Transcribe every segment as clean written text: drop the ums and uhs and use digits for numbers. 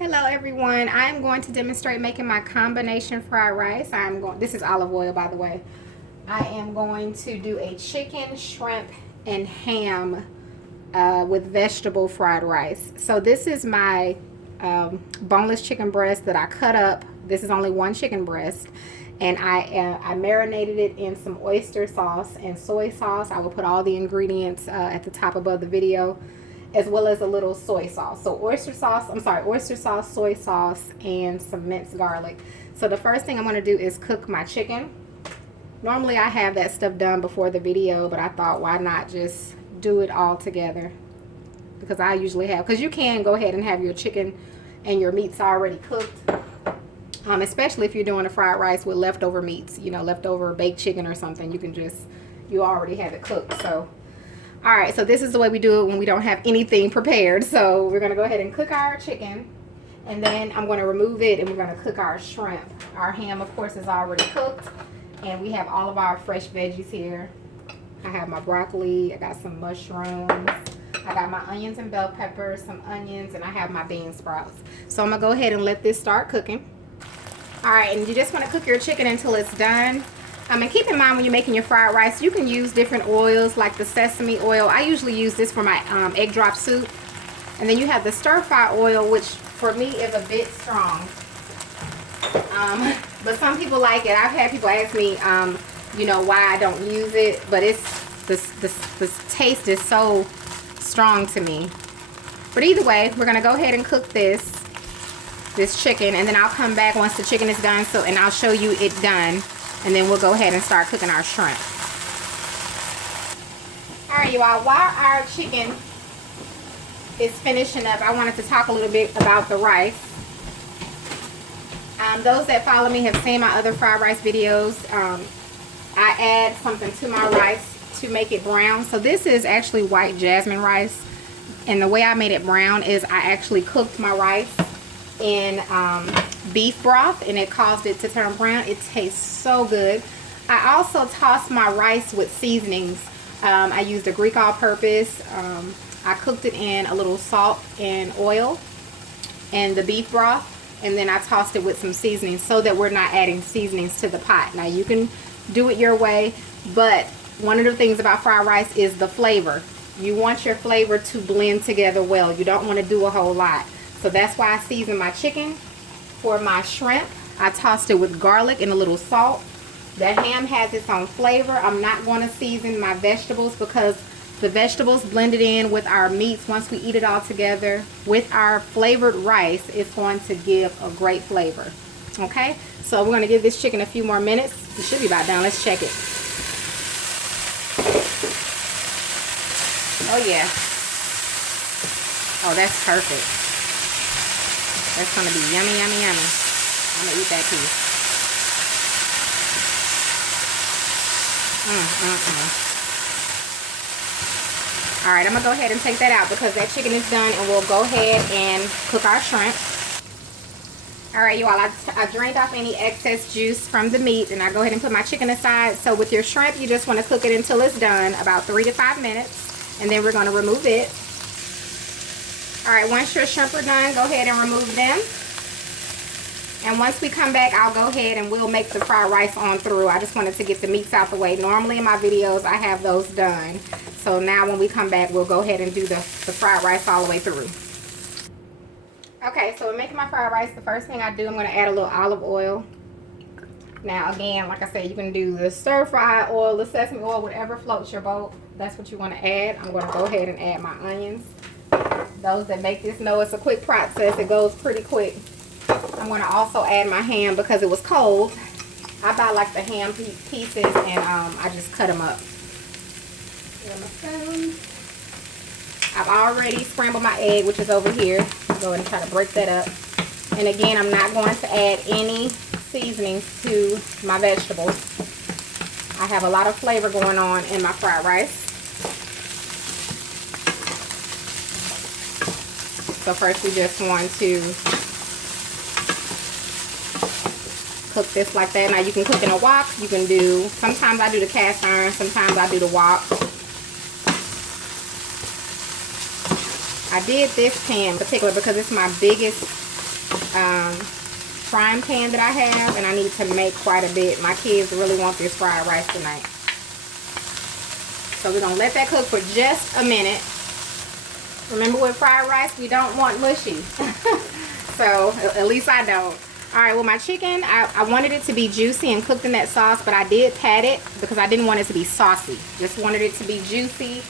Hello everyone, I'm going to demonstrate making my combination fried rice. This is olive oil, by the way. I am going to do a chicken, shrimp, and ham with vegetable fried rice. So this is my boneless chicken breast that I cut up. This is only one chicken breast. And I marinated it in some oyster sauce and soy sauce. I will put all the ingredients at the top above the video, as well as a little soy sauce. So oyster sauce, soy sauce, and some minced garlic. So the first thing I'm going to do is cook my chicken. Normally I have that stuff done before the video, but I thought why not just do it all together, because I usually have, because you can go ahead and have your chicken and your meats already cooked, especially if you're doing a fried rice with leftover meats, you know, leftover baked chicken or something. You already have it cooked. So alright, so this is the way we do it when we don't have anything prepared. So we're going to go ahead and cook our chicken, and then I'm going to remove it and we're going to cook our shrimp. Our ham, of course, is already cooked, and we have all of our fresh veggies here. I have my broccoli, I got some mushrooms, I got my onions and bell peppers, some onions, and I have my bean sprouts. So I'm going to go ahead and let this start cooking. Alright, and you just want to cook your chicken until it's done. And keep in mind, when you're making your fried rice, you can use different oils like the sesame oil. I usually use this for my egg drop soup. And then you have the stir-fry oil, which for me is a bit strong. But some people like it. I've had people ask me, you know, why I don't use it. But this taste is so strong to me. But either way, we're going to go ahead and cook this chicken. And then I'll come back once the chicken is done, and I'll show you it done. And then we'll go ahead and start cooking our shrimp. Alright, you all, while our chicken is finishing up, I wanted to talk a little bit about the rice. Those that follow me have seen my other fried rice videos. I add something to my rice to make it brown. So this is actually white jasmine rice. And the way I made it brown is I actually cooked my rice in beef broth, and it caused it to turn brown. It tastes so good. I also tossed my rice with seasonings. I used a Greek all-purpose. I cooked it in a little salt and oil and the beef broth, and then I tossed it with some seasonings so that we're not adding seasonings to the pot. Now you can do it your way, but one of the things about fried rice is the flavor. You want your flavor to blend together well. You don't want to do a whole lot. So that's why I season my chicken. For my shrimp, I tossed it with garlic and a little salt. The ham has its own flavor. I'm not going to season my vegetables because the vegetables blended in with our meats, once we eat it all together with our flavored rice, it's going to give a great flavor. Okay, so we're going to give this chicken a few more minutes. It should be about done. Let's check it. Oh yeah. Oh, that's perfect. That's going to be yummy, yummy, yummy. I'm going to eat that piece. Alright, I'm going to go ahead and take that out because that chicken is done, and we'll go ahead and cook our shrimp. Alright, you all, I drained off any excess juice from the meat, and I go ahead and put my chicken aside. So with your shrimp, you just want to cook it until it's done, about 3 to 5 minutes, and then we're going to remove it. Alright, once your shrimp are done, go ahead and remove them. And once we come back, I'll go ahead and we'll make the fried rice on through. I just wanted to get the meats out the way. Normally in my videos, I have those done. So now when we come back, we'll go ahead and do the fried rice all the way through. Okay, so in making my fried rice, the first thing I do, I'm going to add a little olive oil. Now again, like I said, you can do the stir-fry oil, the sesame oil, whatever floats your boat. That's what you want to add. I'm going to go ahead and add my onions. Those that make this know it's a quick process. It goes pretty quick. I'm going to also add my ham because it was cold. I buy like the ham pieces, and I just cut them up. I've already scrambled my egg, which is over here. I'll go ahead and try to break that up. And again, I'm not going to add any seasonings to my vegetables. I have a lot of flavor going on in my fried rice. So first we just want to cook this like that. Now you can cook in a wok. You can do, sometimes I do the cast iron, sometimes I do the wok. I did this pan in particular because it's my biggest frying pan that I have, and I need to make quite a bit. My kids really want this fried rice tonight. So we're gonna let that cook for just a minute. Remember, with fried rice, we don't want mushy. So at least I don't. All right, well, my chicken, I wanted it to be juicy and cooked in that sauce, but I did pat it because I didn't want it to be saucy. Just wanted it to be juicy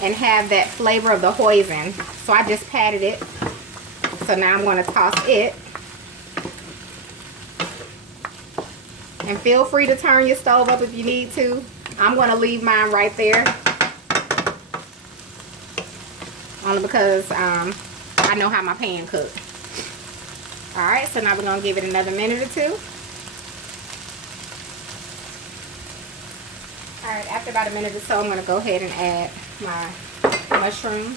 and have that flavor of the hoisin. So I just patted it. So now I'm going to toss it. And feel free to turn your stove up if you need to. I'm going to leave mine right there. Only because I know how my pan cooks. Alright, so now we're going to give it another minute or two. Alright, after about a minute or so, I'm going to go ahead and add my mushrooms.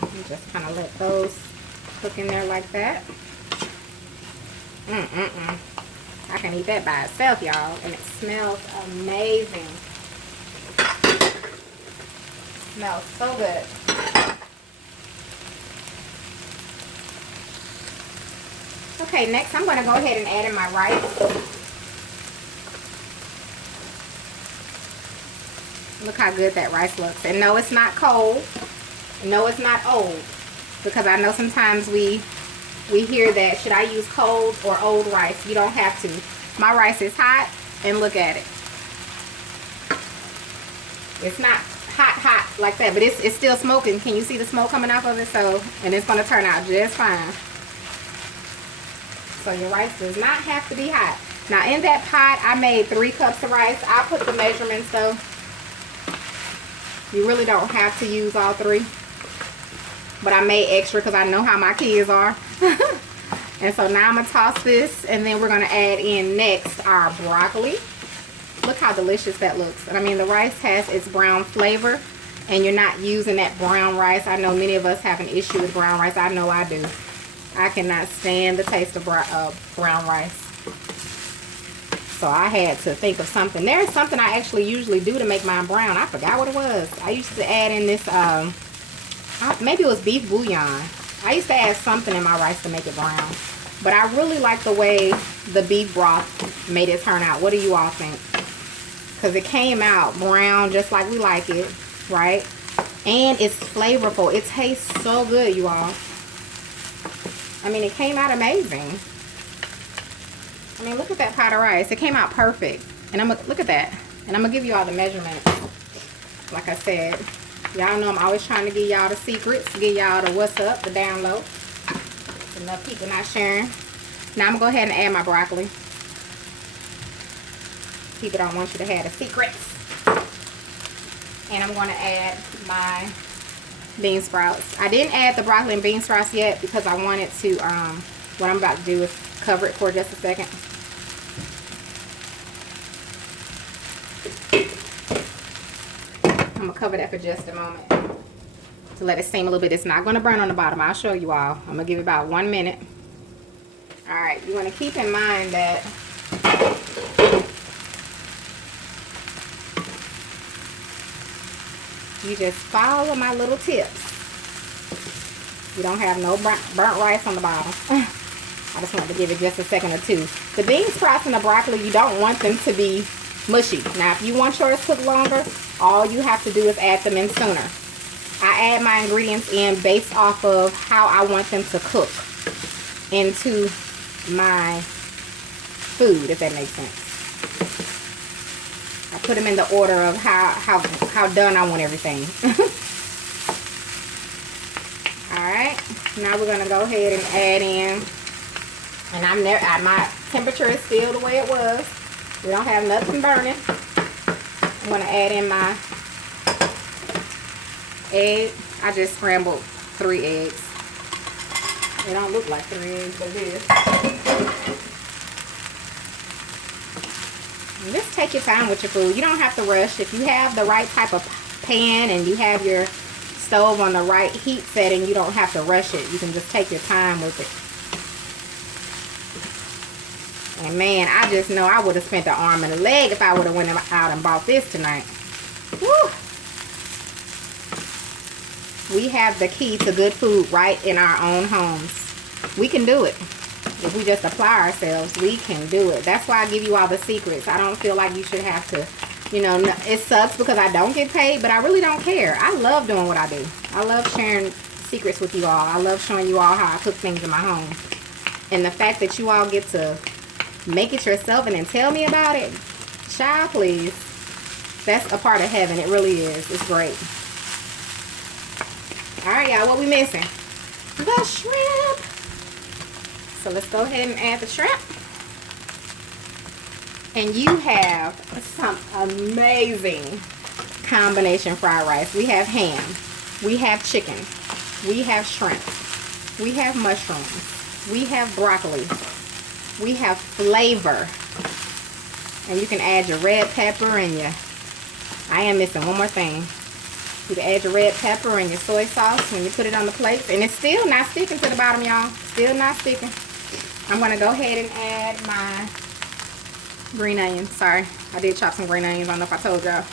And just kind of let those cook in there like that. I can eat that by itself, y'all, and it smells amazing. Smells so good. Okay, next I'm going to go ahead and add in my rice. Look how good that rice looks. And no, it's not cold. No, it's not old. Because I know sometimes we hear that, should I use cold or old rice? You don't have to. My rice is hot, and look at it. It's not hot like that, but it's still smoking. Can you see the smoke coming off of it? So, and it's going to turn out just fine. So your rice does not have to be hot. Now in that pot, I made 3 cups of rice. I put the measurements, so you really don't have to use all 3. But I made extra because I know how my kids are. And so now I'm going to toss this, and then we're going to add in next our broccoli. Look how delicious that looks. And I mean, the rice has its brown flavor, and you're not using that brown rice. I know many of us have an issue with brown rice. I know I do. I cannot stand the taste of brown rice. So I had to think of something. There's something I actually usually do to make mine brown. I forgot what it was. I used to add in this, maybe it was beef bouillon. I used to add something in my rice to make it brown. But I really like the way the beef broth made it turn out. What do you all think? Because it came out brown just like we like it, right? And it's flavorful. It tastes so good, you all. I mean, it came out amazing. I mean, look at that pot of rice. It came out perfect. And look at that. And I'm going to give you all the measurements. Like I said, y'all know I'm always trying to give y'all the secrets. Give y'all the what's up, the down low. Enough people not sharing. Now I'm going to go ahead and add my broccoli. People don't want you to have the secrets. And I'm going to add my bean sprouts. I didn't add the broccoli and bean sprouts yet because I wanted to, what I'm about to do is cover it for just a second. I'm going to cover that for just a moment to let it steam a little bit. It's not going to burn on the bottom. I'll show you all. I'm going to give it about 1 minute. Alright, you want to keep in mind that you just follow my little tips. You don't have no burnt rice on the bottom. I just wanted to give it just a second or two. The bean sprouts and the broccoli, you don't want them to be mushy. Now, if you want yours cooked longer, all you have to do is add them in sooner. I add my ingredients in based off of how I want them to cook into my food, if that makes sense. I put them in the order of how done I want everything. Alright, now we're going to go ahead and add in, and my temperature is still the way it was. We don't have nothing burning. I'm going to add in my egg. I just scrambled 3 eggs. They don't look like 3 eggs, but it is. And just take your time with your food. You don't have to rush. If you have the right type of pan and you have your stove on the right heat setting, you don't have to rush it. You can just take your time with it. And man, I just know I would have spent an arm and a leg if I would have went out and bought this tonight. Woo! We have the key to good food right in our own homes. We can do it. If we just apply ourselves, we can do it. That's why I give you all the secrets. I don't feel like you should have to, you know, it sucks because I don't get paid, but I really don't care. I love doing what I do. I love sharing secrets with you all. I love showing you all how I cook things in my home. And the fact that you all get to make it yourself and then tell me about it, child, please. That's a part of heaven. It really is. It's great. All right, y'all, what we missing? The shrimp. So let's go ahead and add the shrimp. And you have some amazing combination fried rice. We have ham. We have chicken. We have shrimp. We have mushrooms. We have broccoli. We have flavor. And you can add your red pepper and your... I am missing one more thing. You can add your red pepper and your soy sauce when you put it on the plate. And it's still not sticking to the bottom, y'all. Still not sticking. I'm going to go ahead and add my green onions. Sorry, I did chop some green onions. I don't know if I told y'all.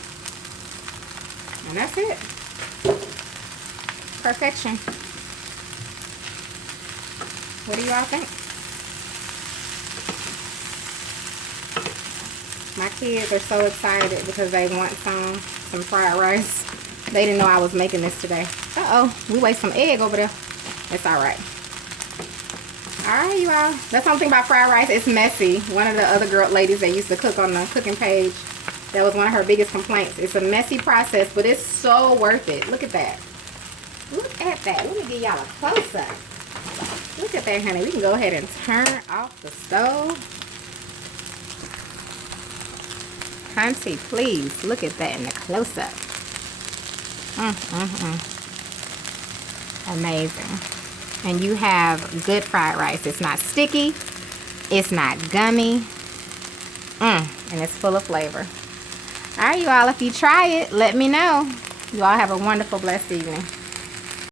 And that's it. Perfection. What do you all think? My kids are so excited because they want some fried rice. They didn't know I was making this today. Uh-oh, we waste some egg over there. It's all right. All right, you all. That's something about fried rice. It's messy. One of the other ladies that used to cook on the cooking page, that was one of her biggest complaints. It's a messy process, but it's so worth it. Look at that. Look at that. Let me give y'all a close-up. Look at that, honey. We can go ahead and turn off the stove. Hunty, please. Look at that in the close-up. Amazing. And you have good fried rice. It's not sticky. It's not gummy. And it's full of flavor. All right, you all. If you try it, let me know. You all have a wonderful, blessed evening.